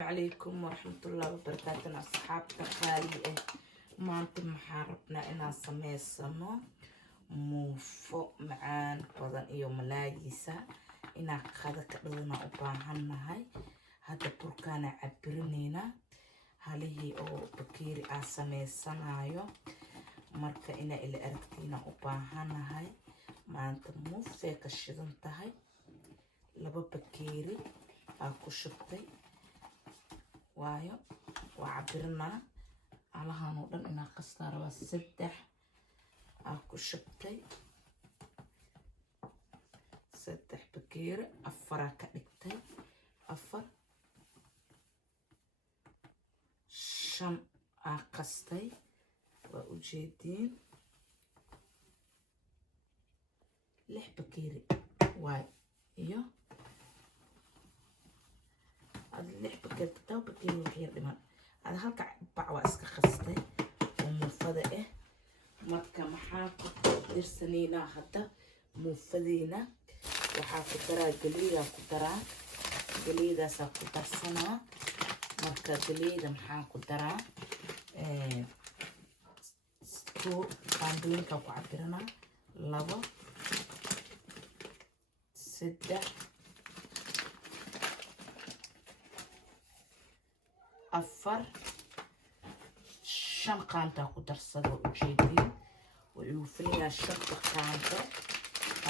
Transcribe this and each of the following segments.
عليكم ورحمة الله وبركاته أصحاب تقالي ما أنت محاربنا إنا سميسانو موفو معان بدن إيو ملايسا إنا قادة كدونا أباهن هاي هذا بركانا عبرنينا هالي أو بكيري سميسانايو marka ina ila aragtiina u baahanahay maanta muufeeka shidan tahay laba bakeeri ku shubtay waayo waa cabirnaa alahan oo dhan ina qastaa raba 3 ku shubtay 3 bakeeri 4 ka dhigtay 4 5 qastay وأجيدين لح بكيري واي إيوه هذا لح بكيري تتاو بكيري وحير دمان هذا هالكا بعوة اسكا خستي وموفدة مركا محاكو درسانينا حتى موفدينا وحاكو درا قليدا كدرا قليدا ساكو درسانا مركا قليدا محاكو درا قاندوينكا ku cabirana 2 3 4 5 qaanta ku darsado ujeedin oo filina shaqo qaanta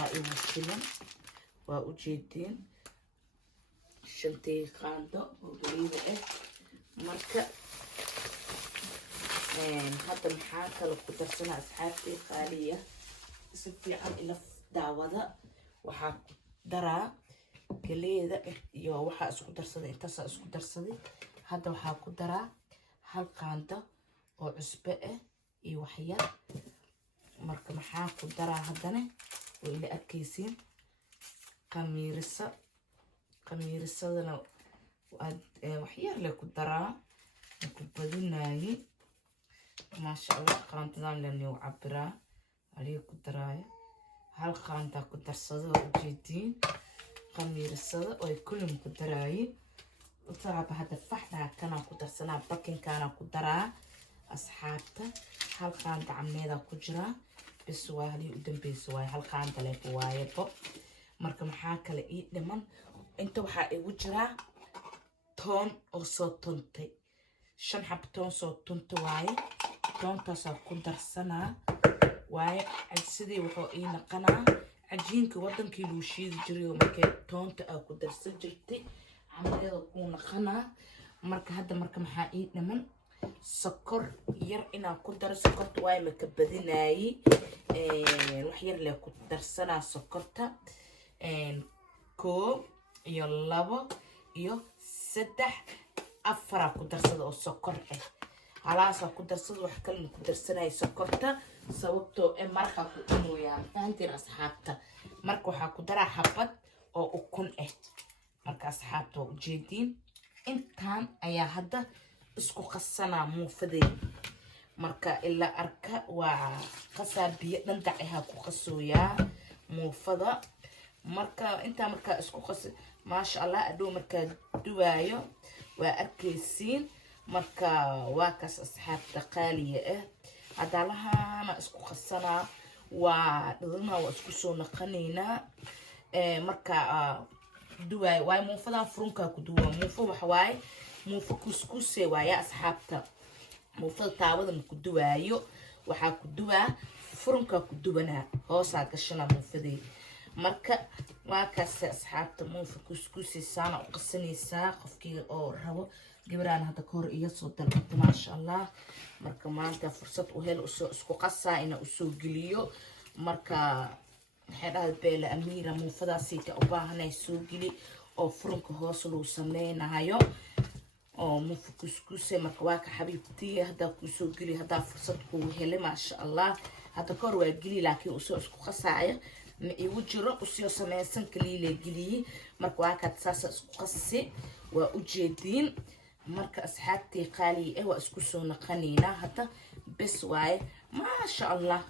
ay u filan waa ujeedin shantii qaando oo galiida marka هذا محاكا لو كدرسنا أصحابي خالية سبتي عن إلى دعوة وحاك درا قليدة يو وحا اسكو درسدي انتسا اسكو درسدي هذا وحاكو درا هالقاندة oo cusbe iyo waxya marka maxaa ku daraa hadana oo ila arkeysiin qamiirisadana waxyar la ku daraa ku badinaayay ما شاء الله قانتنا لاني وعبرا عليه كدرايا هالقانتا كدرسده وجيدين قمير الصدى وكلهم كدراي وطلع هذا فحنا كنا كدرسنا بكين كان كدرا اصحابته هالقانتا عميدا كجرا بسواهلي ودن بسواي هالقانتا لي وايبو marka maxaa kale ii dhiman inta waxa igu jira toon oo soo tuntay 5 xab toon soo tunta waaye toontaas ku darsanaa waaye sidii wuxuu ii naqanaa cajiinka wadankii loo shiidi jiray markay toonta ku darsan jirtay camalada ku naqanaa marka hadda marka maxaa ii dhiman sokor yar inaan ku daro sokorta waaye ma ka badinaayay wax yar le ku darsanaa sokorta 1 iyo 2 iyo 3 4 ku darsada oo sokor halaasa ku darsada wax kale ku darsanay sokorta sababtoo marka ku inooyaa faantiin asxaabta marka waxa ku daraa xabad oo ukun marka asxaabta u jeedin intaan ayaa hadda isku qasana muufaday marka ila arka waa qasabiye dhandacaha ku qasooyaa muufada marka inta marka isku qas ma sha Allah adoo marka duwaayo waa arkeysiin marka waa kas asxaabta qaaliye hadalahana isku qasana waa dhadana waa isku soo naqanayna marka duwaay way muufadan furunka ku duwa muufa wax waay muufa kuskuuse waaya asxaabta muufada taawada ku duwaayo waxa ku duwaa furunka ku duwana hoosa gashana muufadii marka waa kas asxaabta muufa kuskuuse saana u qasanaysa qofkii oo rabo gabaraan hada koor iyo soo dalbata ma sha Allah marka maanta fursad u hel isku qasaa ina u soo geliyo marka xeedaha beela amiira muufadaasita u baahanay soo geli oo furunka hoos loo sameeynayo oo muufa kuskuuse marka waa ka xabiibtii hada ku soo geli hada fursad ku helay ma sha Allah hada koor waa geli laakiin u soo isku qasaaya ma igu jiro u soo sameeysan kaliile geli marka waa ka taasa isku qasi waa u jeedin marka asxaabtii qaali waa isku soo naqanayna hada bes waaye ma sha Allah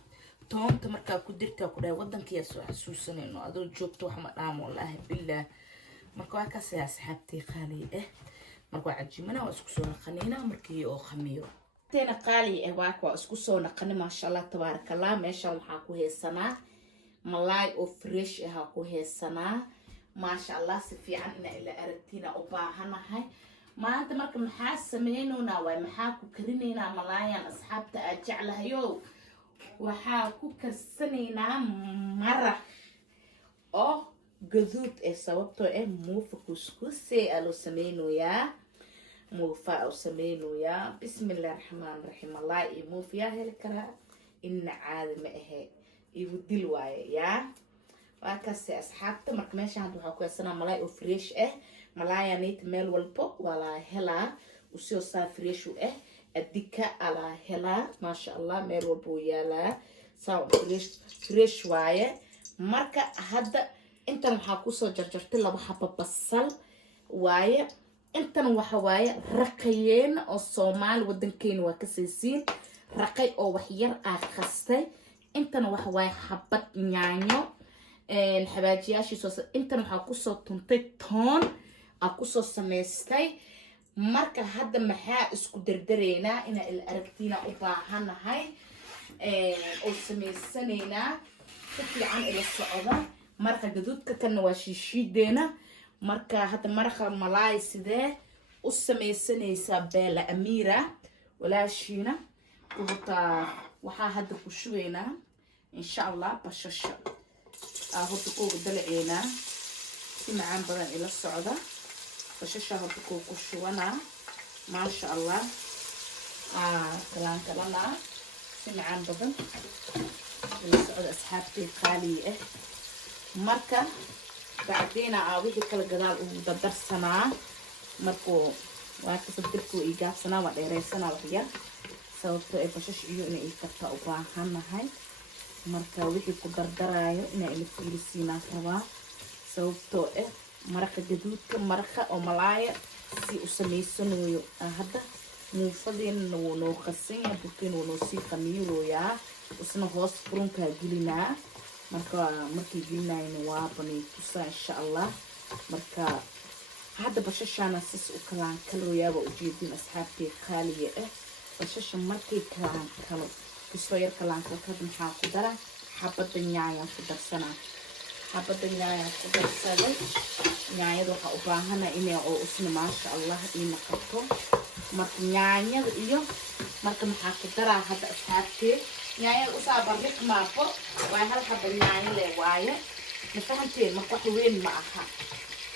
toonta marka ku dirta ku dhaay wadankii soo xasuusanayno adoo joogto wax ma dhaamo wallahi billah marka waa ka asxaabtii qaali marka cajimana waa isku soo naqanayna markii oo khamiiro teena qaali waa isku soo naqan ma sha Allah tabarakallah meesha waxa ku heesanaa malaay oo fresh ah ku heesanaa ma sha Allah si fiican ila aragtina u baahanahay maanta marka maxaa sameeynona way maxaa ku karinaynaa malaayan asxaabta aad jeclahayo waxaa ku karsanaynaa maraq oo gaduud sababtoo muufa kuskus alo sameeynoyaa muufa oo sameeynoyaa bismillaahir rahmaanir rahiim malaayi muufiya heli kara in caadi ma ahe igu dil waaye yaa waa kaas asxaabta marka meesha waxaa ku haysanaa malaay oo fresh malaayanit meel walbo wala helaa usoo saa fresh adika ala helaa ma sha Allah meel walbo yaala saa fresh waaye marka hadda intan waxaa ku soo jarjartay 2 xabba basal waaye intan waxa waaye raqayeen oo Soomaali wadankeena waa ka saysiin raqay oo wax yar qastay intan waxa waaye xabad yaanyo xabaajiyaashii soo intan waxa ku soo tuntay toon ku soo sameystay marka hadda maxaa isku dardareynaa ina il aragtina u baahanahay oo sameysanayna si fiican ila socda marka gaduudka kana waa shiishideena marka hadda marqa malaay sidee u sameysanaysa beela amira walaashina waxaa hadda ku shubeynaa insha Allah bashasha horta ku dalceena si macaan badan ila socda bashasha horta ku shubanaa ma sha Allah kalana si macaan badan ila socda asxaabtay qaali marka bacdeena wixii kala gadaal u darsanaa markoo waa ka sabtirku igaabsanaa waa dheereysanaa wax yar sababtoo bashash iyo inay karta u baahanahay marka wixii ku dardaraayo inay ila fiirisiinaa rabaa sababtoo maraqa gaduudka maraqa oo malaaya si u sameysanayo hadda muufadeenna wuu noo qasan yahay bukin wuu noo sii khamiirooyaa isna hoos furunka gelinaa marka markii gelinayna waa banay tusaa insha Allah marka hadda bashashana sis u kalaan kalooyaaba u jeedin asxaabtay qaaliye bashasha markii kalaan kalo kisoo yar kalaan kalka maxaa ku dara xabada yaanya ku darsanaa xabada yaanya ku darsaday yaanyada waxa u baahana inay oo isna ma sha Allah ina qabto marka yaanyada iyo marka maxaa ku dara hadda asxaabtay yaanyada u saaban riqmaafo waa hal xabad yaanya le waaye ma fahanteen marka wax weyn ma aha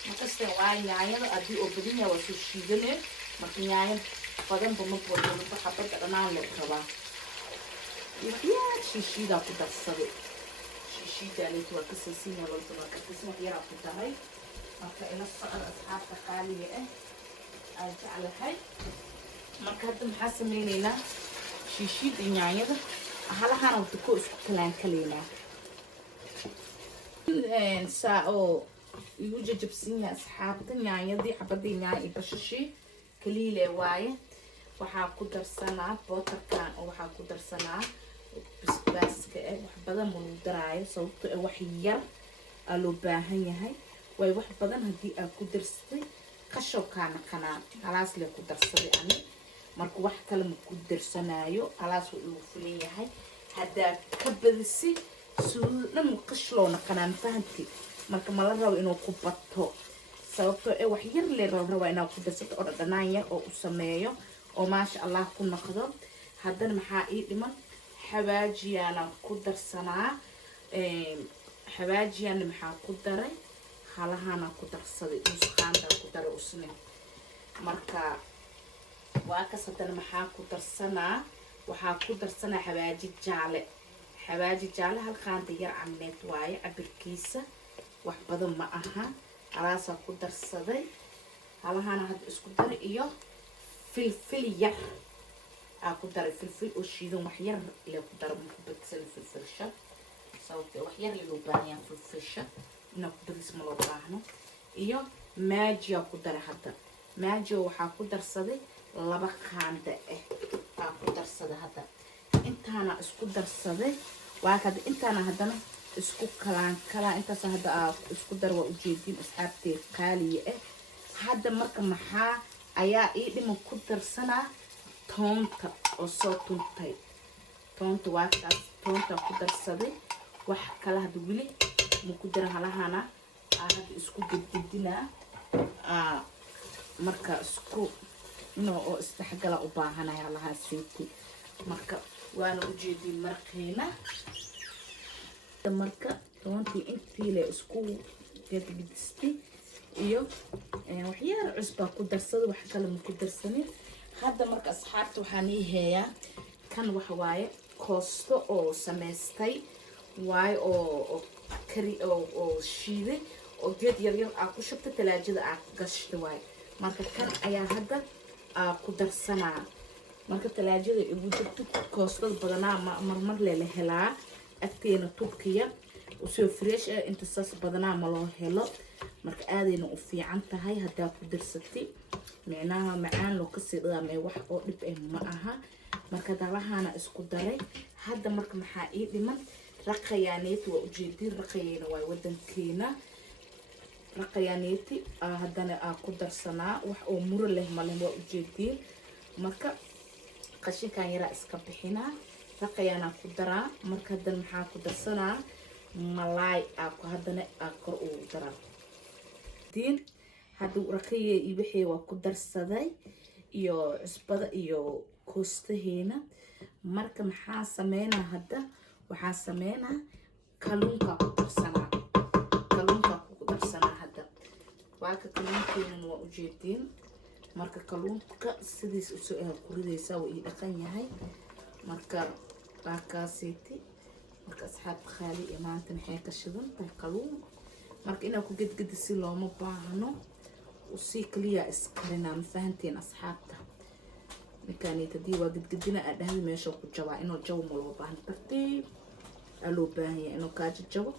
marka waa yaanyada adii oo badan yahay waa soo shiidanay marka yaanyada badan ma boodno marka xabada dhanaan le rabaa iyo shiishida ku darsaday shiishida le waa ka saysiin wala marka kasoo yara ku daray marka ila socod asxaabta qaaliga aan jeclahay marka hadda maxaa sameeynaa shiishida yaanyada halahan oo ku isku kalaan kaleena saa oo igu jajabsiin asxaabta yaanyadii xabadii yaany iyo bashashi kaliile waaye waxaa ku darsanaa bootarkan oo waxaa ku darsanaa basbaaska wax badan ma lagu daraayo sababtoo wax yar loo baahan yahay way wax badan haddii aad ku darsatay qashowkaana qanaa halaas le ku darsaday ani marka wax kale ma ku darsanaayo halaas wuu igu fulan yahay haddaa ka badisi suudan qashloona qanaan fahanti marka ma la rabo inuu ku bato sababtoo wax yar le rabo inaa ku darsato oo dhadhanaan yar oo u sameeyo oo maasha Allah ku noqdo haddana maxaa ii dhiman xawaajiyana ku darsanaa xawaajiyana maxaa ku daray halahana ku darsaday musqaanta ku daray usne marka waa ka sadana maxaa ku darsanaa waxaa ku darsanaa xawaaji jaale hal qaanda yar cameed waaye cabirkiisa wax badan ma aha alaasa ku darsaday halahana hadda isku dar iyo filfil yar ku daray filfil oo shiidan wax yar ila ku dar ku badsan filfilsha sababtoo wax yar loo baahan filfilsha ina ku daris ma loo baahno iyo maaji ku daray hadda maaji waxa ku darsaday 2 qaanda ku darsaday hadda intaana isku darsaday waa kad intaana hadana isku kala intaas hadda isku dar waa u jeedin asxaabtay qaaliye hadda marka maxaa ayaa ii dhiman ku darsanaa toonta oo soo tuntay. toonta waa kaas, toonta ku darsaday. wax kale hadda weli ma ku dara halahana hadda isku gedgedinaa marka isku oo isdhexgala u baahanaya halaha siiti. marka waana u jeedin marqiina marka toontii intii la isku gedgedistay iyo waxyaar cusba ku darsada, wax kale ma ku darsanin. hadda marka asxaabta waxaan ii heeyaa kan waxa waaye koosto oo sameystay waaye oo kari oo shiiday oo geed yar yar ku shubtay talaajada gashta waaye. marka kan ayaa hadda ku darsanaa. marka talaajada igu jirto koostada badanaa marmar la helaa agteena Turkiya usoo fresh inta saas badanaa ma loo helo. marka aadayna u fiican tahay haddaa ku darsatay, micnaha macaan loo kasii dhamaay wax oo dhib ah ma aha. marka dalahana isku daray. hadda marka maxaa ii dhiman raqayaaneeti. waa ujeedin raqayayna waa wadankeena raqayaaneeti haddana ku darsanaa. wax oo muro leh male waa ujeedin. marka qashinkan yaraa iska bixinaa, raqayaana ku daraa. marka haddana maxaa ku darsanaa malaay haddana kor ugu daraa. hadda raqayay iyo wixii waa ku darsaday iyo cusbada iyo koostaheena. marka maxaa sameynaa hadda waxaa sameynaa kalluunka ku darsanaa. hadda waa ka kalluunkeena waa ujeedin. marka kalluunka sidiis usoo ku ridaysaa waa ii dhaqan yahay. marka waa kaaseeti. marka asxaabta qaali ee maanta maxay ka shidan tahay kalluun. marka inaa ku gedgedisi looma baahno, usii kaliya iskarina. ma fahanteen asxaabta? ninkaanita dii waa gedgedina dhahdi meesha ku jabaa. inuu jabo ma loo baahno, tartiib loo baahan yahay. inuu kaaja jabo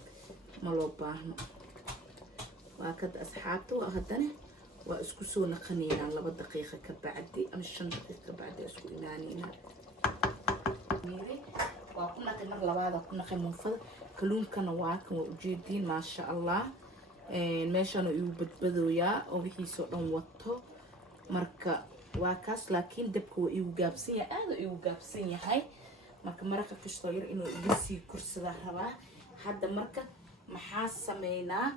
ma loo baahno. waa kad asxaabta haddana waa isku soo naqanaynaa 2 daqiiqo ka bacdi ama 5 daqiiqo ka bacdi isku imaanaynaa. waa ku naqay mar labaad ku naqay muufada. kalluunkana waa kan waa ujeedin maasha Allah. meeshana uu badbadooyaa oo wixiisoo dhan wato. marka waa kaas, laakiin dabka waa igu gaabsan yahay, aad igu gaabsan yahay. marka maraqa kastoo yar inuu iga sii kursada rabaa. hadda marka maxaa sameynaa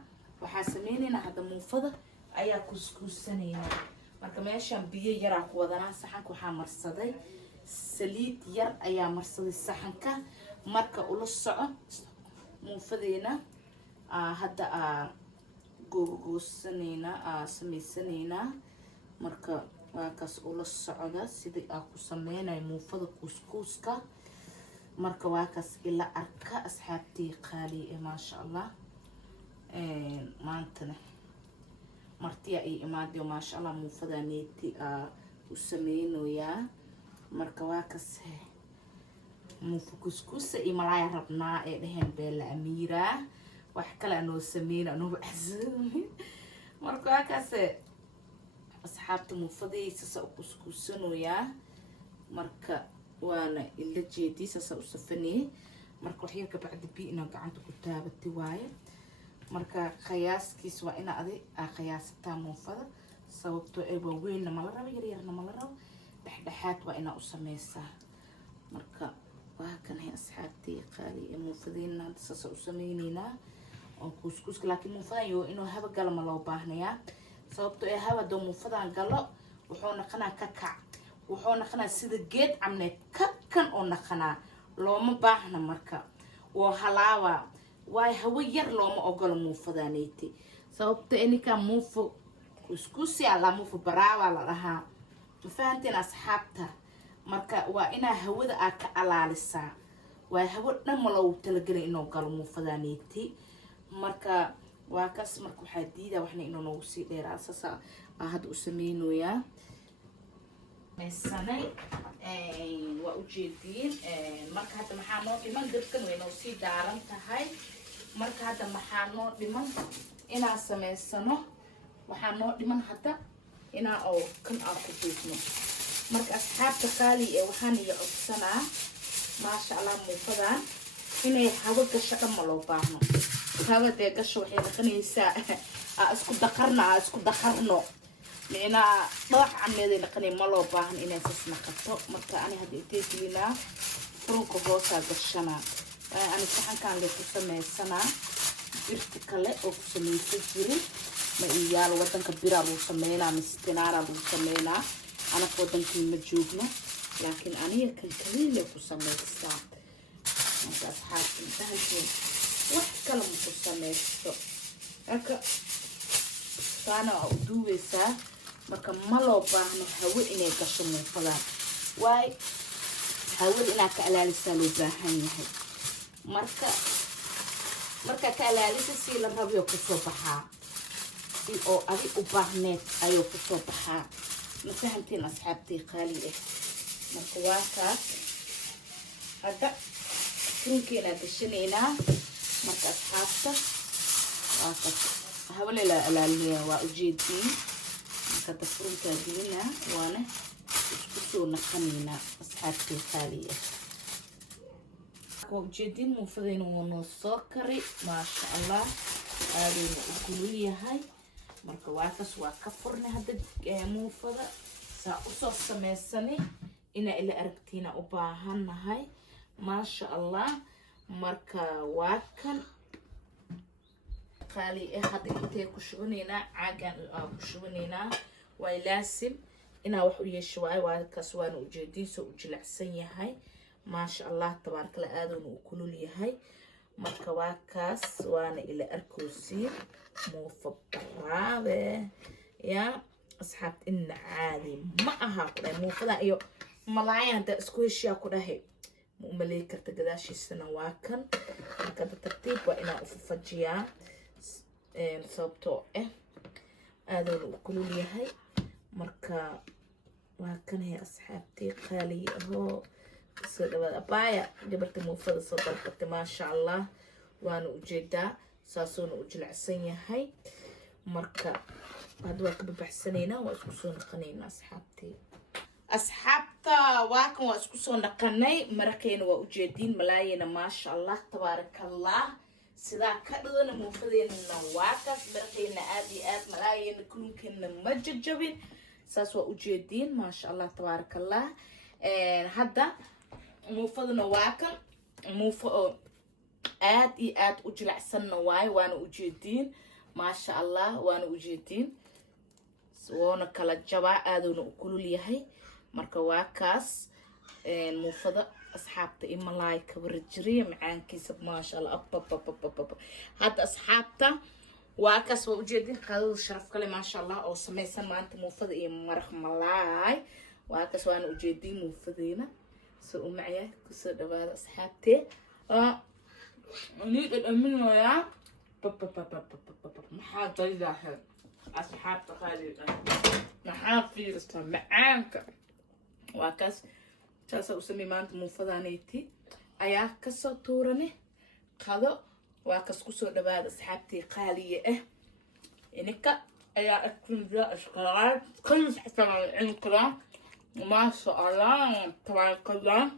waxaa sameynaynaa hadda muufada ayaa kuskuusanaynaa. marka meeshan biyo yaraa ku wadanaa. saxanka waxaa marsaday saliid yar ayaa marsaday saxanka. marka ula soco muufadeena hadda goosanaynaa sameysanaynaa. marka waa kaas ula socda sidii ku sameynayo muufada kuskuuska. marka waa kaas ila arka asxaabtii qaali ee maasha Allah. maantana martiya ay imaado maasha Allah muufada neeti u sameynoyaa. marka waa kaas muufa kuskuusa iyo malaay rabnaa ee dhaheen beela amiira. wax kale anoo sameyna anoo axsan. marka waa kaas asxaabta muufadaysa sa kuskuusanoyaa. marka waana ila jeedisa sa u safanay. marka wax yar ka bacdi biina gacanta ku taabatay waaye. marka qiyaaskiis waa ina adi qiyaasataa muufada, sababtoo ay waaweyn ma la rabo yar yarna ma la rabo, dhexdhexaad waa ina u sameysaa. marka waa kan asxaabtii qaali ee muufadeenna hadda saasa u sameynaynaa oo kuskuuska. laakiin muufadan yoo inuu haba galo ma loo baahnayaa, sababtoo ay haba doo muufadan galo wuxuu naqanaa kakac, wuxuu naqanaa sida geed camneed kan oo naqanaa. looma baahna marka oo halaawa waay hawo yar looma ogolo muufadaneyti, sababtoo ininka muufo kuskuusi alla muufo baraawa la dhahaa. ma fahanteen asxaabta? marka waa inaa hawada ka alaalisaa. waa hawo dhan ma loogu talagelay inuu galo muufadaneyti. marka waa kaas. marka waxaa diidaa waxna inuu noogu sii dheeraa. saasa hadda u sameynoyaa meesanay waa ujeediin. marka hadda maxaa noo dhiman dabkan way noo sii daaran tahay. marka hadda maxaa noo dhiman inaa sameysano, waxaa noo dhiman hadda inaa oo kan ku duubno. marka asxaabta qaali ee waxaan iyo codsanaa maasha Allah muufadan inay hawo gasho dhan ma loo baahno. hawadee gasho waxay noqonaysaa isku daqarno لأن ضاع عملي نقني ملو باهن إن أساس نقطه مركا أنا هدي تيجينا فرنكو بوسا قشنا أنا سحن كان لي كسمة سنة برتكله أو كسمة سجري ما إيال وطن كبيرة أبو سمينا مستنار أبو سمينا أنا فوتن في مجوبنا لكن أنا كان كليل كسمة الساعة مركا أصحاب انتهت واحد كلام كسمة الساعة أكا فأنا أدوسه marka ma loo baahno hawo inay gasho muufadan way hawo ina ka ilaalisa loo baahan yahay marka ka ilaalisa si la rabo ku soo baxaa si oo adi u baahneed ayo ku soo baxaa ma fahantiin asxaabtii qaali ah marka waa kaas hadda runkeena gashanayna marka asxaabta waa kaas hawo la ilaaliyo waa ujeedin كده فرن كادينا وانا اسكتوا نقنينا اصحابتي خاليه وجدين مفدين ونسكري ما شاء الله هذه الكليه هاي marka waakas waa ka furna hada muufada saa u soo sameysani ina ila aragtiina u baahanahay ma sha Allah marka waa kan قالي هذا إنتي كشونينا عاجن كشونينا ويلاسم إنا وحوي شوي وكسوان وجدين سو جلع سنية هاي ما شاء الله تبارك الله آذن وكلوا لي هاي مركواكاس وانا إلى أركوسي مفبرة يا أصحاب إن عادي ما أهاقنا مو فلا أيو ملايين دا اسكويش يا كده هي مملكة تقداشي سنواكن مركب ترتيب وإنا أففجيا sababtoo aadoo u kulul yahay marka waa kan hay asxaabtii qaali ahoo soo dhawaada baaya gabarta muufada soo dalbatay ma sha Allah waana ujeedaa saasoona u jilacsan yahay marka hadda waa ka baxsanaynaa waa isku soo naqanaynaa asxaabta waa kan waa isku soo naqanay maraqeena waa ujeediin malaayina ma sha Allah tabaarakallah سدا كذا موفديننا واقف برقينا آدي ملايين كلنا مججبين ساسوا وجدين ما شاء الله تبارك الله هذا موفدنا واقف آدي وجلع سنة وانا وجدين ما شاء الله وانا وجدين وانا كلا جبا آدونا وكلوا لي هاي مركا واكاس موفدة أصحابته إما لايك ورجري معان كيسب ما شاء الله أب هاد أصحابته واكس وجدين قالوا شرف كلي ما شاء الله أو سميسن ما أنت موفد إيه مرخ ملاي واكس وأنا وجدين موفدينا سو معي كسر دبار أصحابتي نيجي الأمين ويا محاد ضيعه أصحابته خالي محاد فيرس معانك واكس تاسو سمي مانت موفدانيتي ايا كسو تورني قادو واكس كسو دباد اصحابتي قاليه انك ايا اكن جاء اشقال كل حتى انقرا ما شاء الله تبارك الله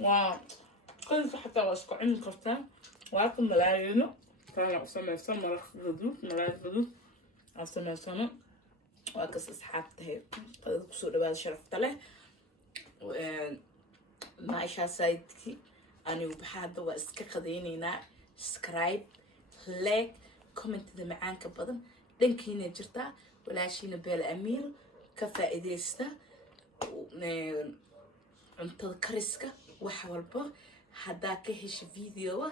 وكل حتى واسكو انقرا واكم ملايين طلع سمع مرخ غدو ملايين غدو اسمع سنه واكس اصحابتي قادو كسو دباد شرفت له ما إيش هسايدكي أنا وبحاده واسك قدينينا سبسكرايب لايك كومنت ده معاك بدن دنكينا جرتا ولا شي نبيل أمير كفائديستا عند كريسكا وحولبا هداك هش فيديو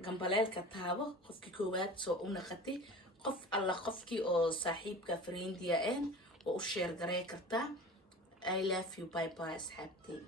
جنباليل كتابة قفكي كوات سو ونختي قف الله قفكي أو صاحبك فرينديا إن وأشير جري كرتا I love you bye bye أصحابتي